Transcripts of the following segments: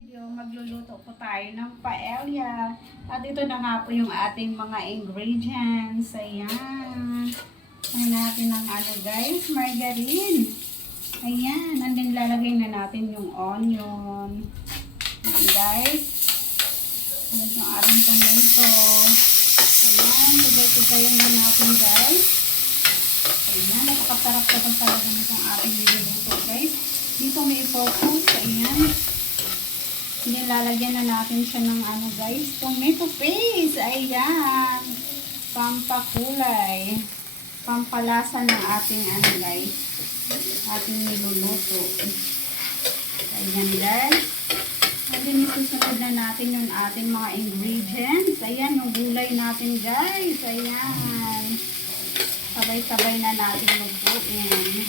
Magluluto po tayo ng paella. At ito na nga po yung ating mga ingredients. Ayan. Ayan natin ng guys, margarine. Ayan. And then lalagay na natin yung onion. Ayan guys. Ayan yung ating tomato. Ayan. Sigay-sigayin na natin guys. Ayan. Napakasarap na talaga nitong ating niluluto guys. Dito may i-focus. Ayan. Nilalagyan na natin siya ng guys, tomato paste. Ayan. Pampakulay. Pampalasa ng ating guys. Ating niluluto. Ayan guys. And then isusunod na natin yung ating mga ingredients. Ayan, yung gulay natin guys. Ayan. Sabay-sabay na natin lutuin.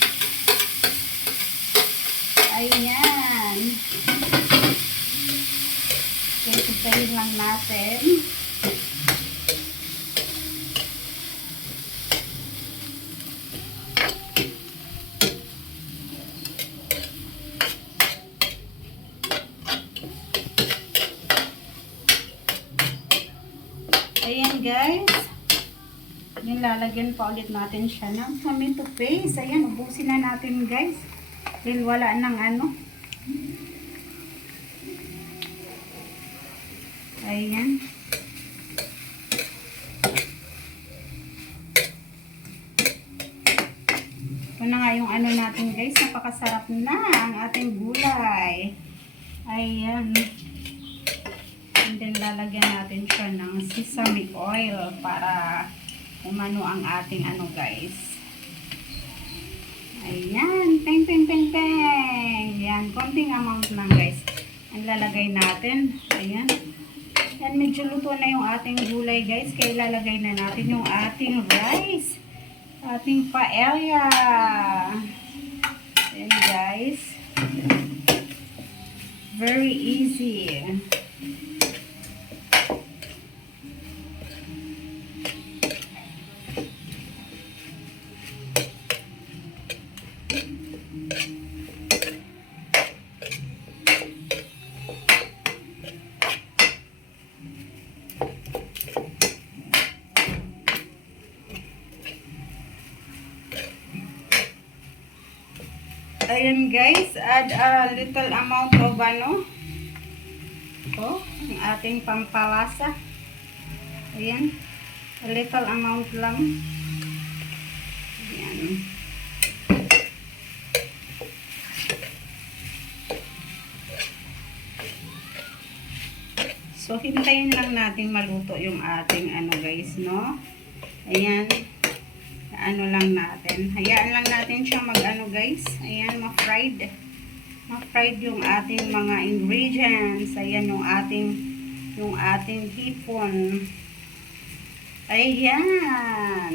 Ayan. Okay, susayin lang natin. Ayan guys. Yung lalagyan pa ulit natin siya ng tomato paste. Ayan, ubusin na natin guys. Dahil wala ng Ayan. Ito na nga yung natin guys. Napakasarap na ang ating gulay. Ayan. And then lalagyan natin siya ng sesame oil para umano ang ating guys. Ayan. Peng, peng, peng, peng. Ayan. Konting amount lang guys. Ang lalagay natin. Ayan. Yan, medyo luto na yung ating gulay guys. Kaya ilalagay na natin yung ating rice. Ating paella. Yan guys. Very easy. Ayan guys, add a little amount of ito, yung ating pampalasa. Ayan, a little amount lang. Ayan. So, hintayin lang natin maluto yung ating guys, no? Ayan. Lang natin. Hayaan lang natin siya guys. Ayan, ma-fried. Ma-fried yung ating mga ingredients. Ayan, yung ating hipon. Ayan.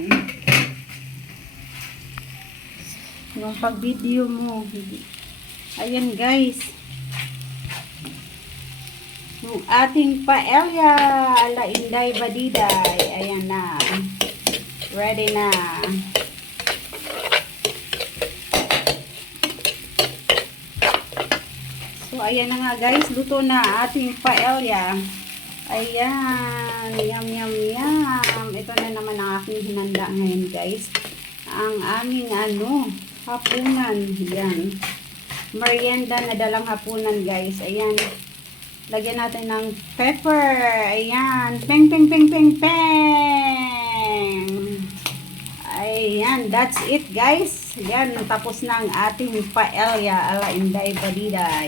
Yung pag-video mo. Ayan guys. Yung ating paella ala Inday Badiday. Ayan na. Ready na. So, ayan na nga guys. Luto na ating paella. Ayan. Yum, yum, yum. Ito na naman ang aking hinanda ngayon guys. Ang aming hapunan. Ayan. Merienda na dalang hapunan guys. Ayan. Lagyan natin ng pepper. Ayan. Peng, peng, peng, peng, peng. Ayan, that's it guys. Yan, tapos na ang ating paella ala Inday Badiday.